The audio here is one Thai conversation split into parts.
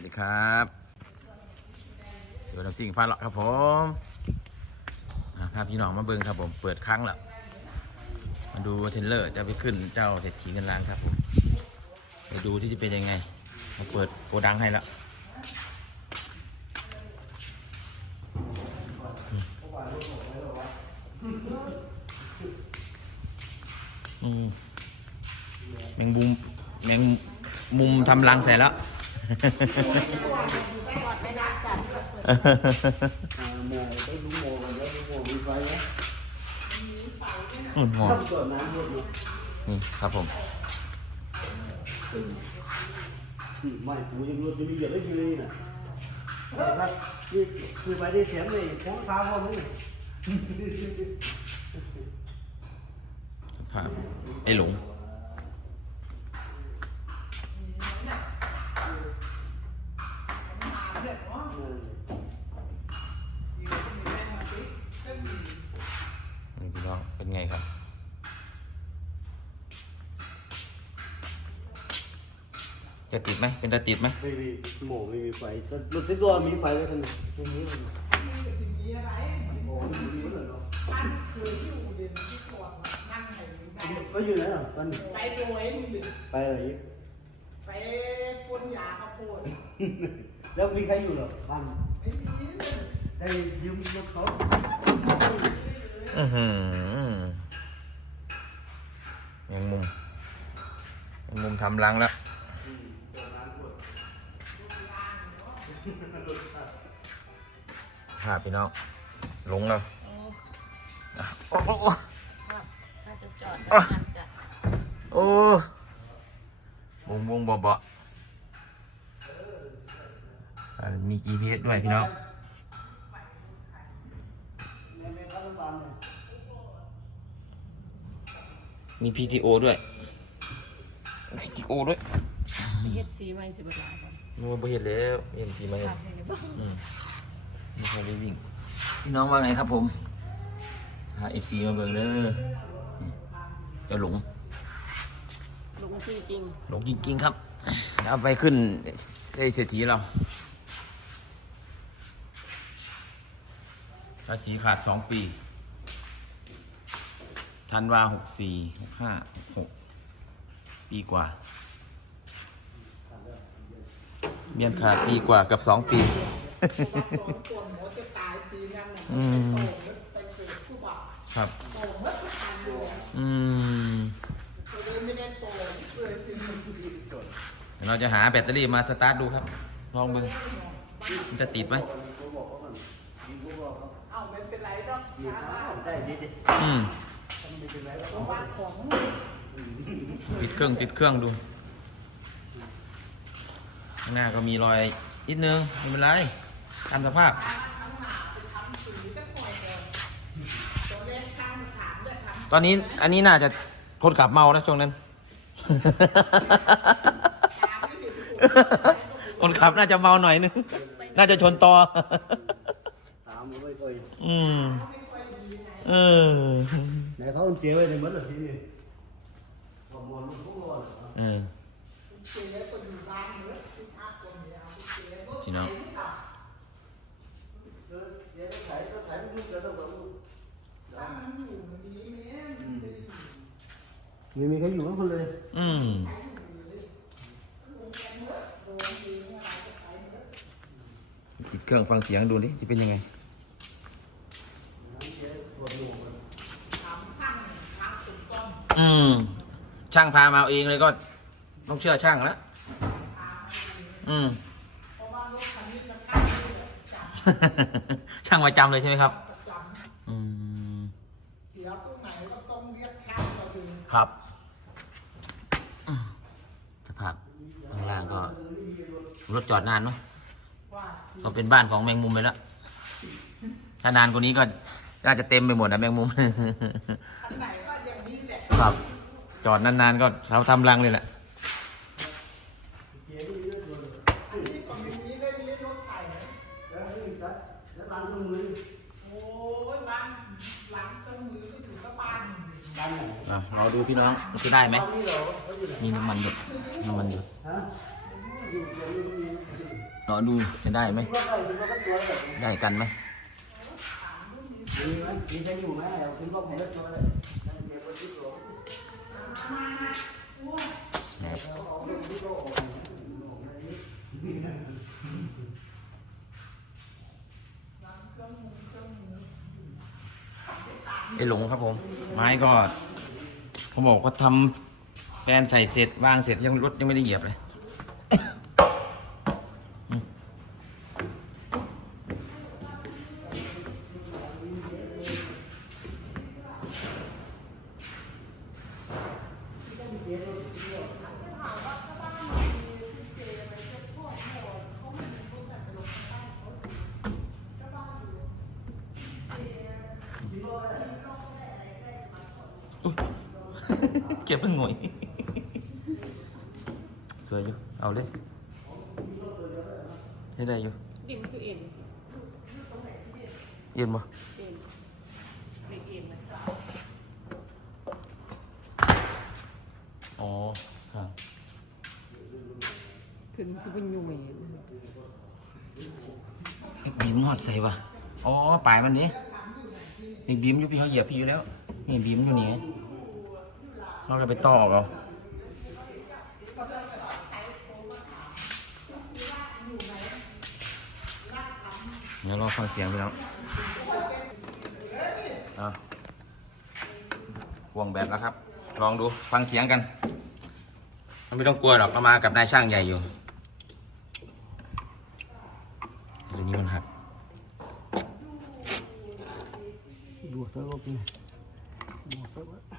วัสดีครับสวัสดีสิ่งพาเลาะครับผมอ่าพพี่น้องมาเบิ่งครับผมเปิดครั้งแล้วมาดูเทรลเลอร์จะไปขึ้นเจ้าเศรษฐีเงินล้านครับผมไปดูที่จะเป็นยังไงมาเปิดโกดังให้แล้วแมงมุมแมงมุมทำรังใส่แล้ว แม่ได้จัดอ่าโมกันแล้วดูโมมีไฟไหมอืมหอมทำก่นน้ำหมดเลยนี่ครับผมไม่กูยังรู้จะมีเยอะได้ยังไงน่ะนปะนี่คือไปได้เสียงเลยของฟ้าพอไอหม เนี่ยสภาพไอ้หลงนี่พี่น้องเป็นไงครับจะติดไหมเป็นตาติดไหมไม่มีโมไม่มีไฟแต่รถที่ตัวมีไฟแล้วกันตรงนี้มันโอ้ยมีมันเหรก็อยู่ไหนอะตอนนี้ไปโดยไปอะไรไปปนยาข้าวโพด แล้วมีใครอยู่เหรอบ้านไม่มีเลยได้ยืมรถเขาอือหือยังมุมยังมุมทำรังแล้วภาพพี่น้องหลงแล้วอะโอ้โอ้โอ้ถ้าจะจอดทำงานจ้ะโอ้วงวงบ่บ่อ่า มี GPS ด้วยพี่น้องในในรัฐบาลเนี่ยมี PTO ด้วย PTO ด้วยไปเฮ็ดสีไม่สิบลาก่อนนัวบ่เห็นแล้วเห็นสีมาเห็นทำให้ได้บ้างอืมนี่เขาไปวิ่งพี่น้องว่าไงครับผมหา FC มาเบิ่งเด้อนี่เจ้าหลงลงที่จริงหลงจริงๆครับเอาไปขึ้นใช้เศรษฐีเรา ภาษีขาดสองปีธันวาหกสี่หกห้าหกปีกว่าเบียนขาดปีกว่ากับสองปีเพราะว่าสองคนหมอจะตายปีนั้นน่ะอืมไปเกิดผู้บ่าวครับโตเมื่อทานอยู่อืมก็เลยไม่ได้โตเลยเป็นคนดีเดี๋ยวเราจะหาแบตเตอรี่มาสตาร์ทดูครับ ลองดูมันจะติดไหม เอาไม่เป็นไรดอกมีข้าวได้ดิดิอืมไม่เป็นไรหรอกเพราะว่าของติดเครื่องติดเครื่องดูข้างหน้าก็มีรอยนิดนึงไม่เป็นไรตามสภาพตัวเลขข้างถามด้วยทำตอนนี้อันนี้น่าจะคนขับเมานะช่วงนั้น คนขับน่าจะเมาหน่อยนึง น่าจะชนต่อตามไม่ค่ อยอืมเออไหนเขาเจียวไว้ในมันเหรอที่นี่ขโมยลูกพวกเราเหรอเออเจ๊ก็อยู่บ้านเนอะที่ภาคคนเดียวเจ๊ก็พี่น้องเออเดี๋ยวขายก็ขายไม่รู้จะต้องแบบถ้ามันอยู่มันดีไหมมันดีไม่มีใครอยู่ทั้งคนเลย อืมติดเครื่องฟังเสียงดูดิจะเป็นยังไง ม ช่างพามาเองเลยก็ต้องเชื่อช่างแล้วอืม ช่างประจำเลยใช่ไหมครับ อืม เดี๋ยวตรงไหนก็ต้องเรียกช่างมาดูครับสภาพข้างล่างก็รถจอดนานเนาะ ว่าก็เป็นบ้านของแมงมุมไปแล้ว ถ้านานกว่านี้ก็น่าจะเต็มไปหมดนะแมงมุม อันไหนก็อย่างนี้แหละ ครับ จอดนานๆก็เขาทำรังเลยแหละเราดูพี่น้องมันจะได้ไหม มีน้ำมันหยดน้ำมันหยดฮะอยู่เรอดูจะได้ไหม ได้กันไหมมีไหมมีใครอยู่ไหมเอาคิดว่าผมก็ตัวเลยเดี๋ยวคนที่ตัว ไอ้หลงครับผม ไม้ก็เขาบอกว่าทำแปลนใส่เสร็จวางเสร็จยังรถยังไม่ได้เหยียบเลย ก็บเป็นหน่วยสวยอยู่ เอาเลยให้ได้อยู่ดิมคือเอ็นสิเย็นปะเอ็นเล็กเอ็นนะอ๋อครับคือมันจะเป็นยุ่ยบีมหอดใส่ปะอ๋อปลายมันนี้นี่บีมอยู่พี่เขาเหยียบพี่อยู่แล้ว นี่บีมอยู่นี่ เขาก็ไปต่อเอาเดี๋ยวรอฟังเสียงไปแล้วอะวงแบบแล้วครับ ลองดูฟังเสียงกันไม่ต้องกลัวหรอกเรามากับนายช่างใหญ่อยู่เดี๋ยวนี้มันหักบวกทั้งลบเลยบวกทั้งลบ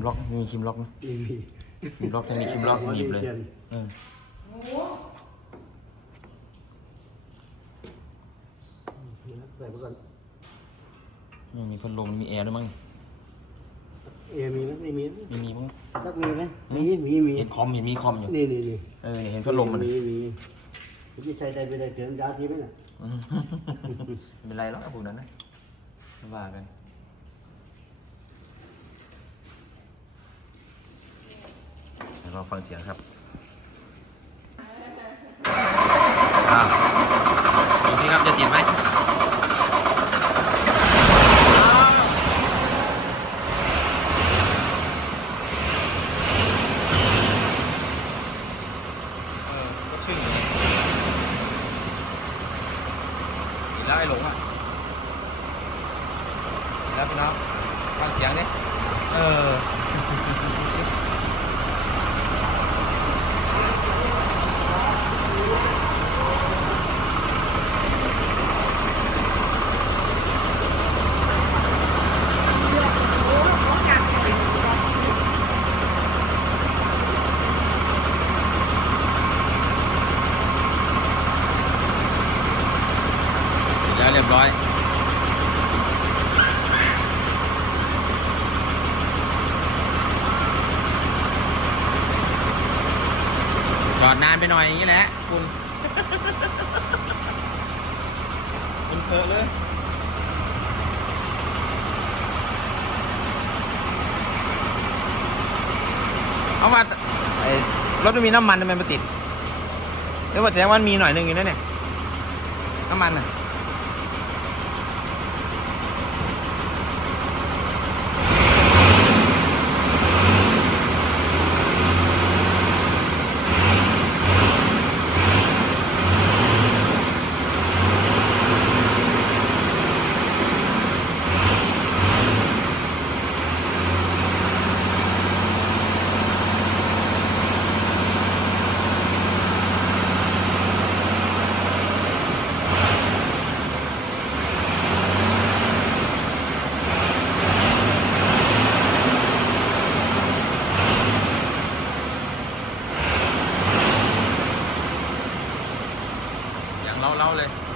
มล็อกมีคิมล็อกไหมนี่มีคิมล็อกจะมีคิมล็อกหนีบเลยเออใส่ไปก่อนไม่มีพัดลมมีแอร์ด้วยมั้งเอมีไหมไม่มีไม่มีมั้งสักมีไหมมีมีมีเห็นคอมเห็นมีคอมอยู่นี่นี่นี่เออเห็นพัดลมมันมีมีที่ใช้ได้ไปได้เถื่อนยาทีไหมน่ะอืมไม่เป็นไรหรอกพวกนั้นนะไม่ว่ากันเดี๋ ยวเราฟังเสียงครับอ้าวดูสิครับจะติดไหมเออก็ชื่ออยู่นี่ติดแล้วไอ้หลงอะติดแล้วพี่น้องฟังเสียงดิเออ แล้วเรียบร้อย จอดนานไปหน่อยอย่างนี้แหละ คุณคุณเคอะเลยเอามาไอ้รถไม่มีน้ำมันทำไมมาติดเดี๋ยวว่าแสดงว่ามันมีหน่อยหนึงอยู่นั่นเนี่ย น้ำมันอะ oleh.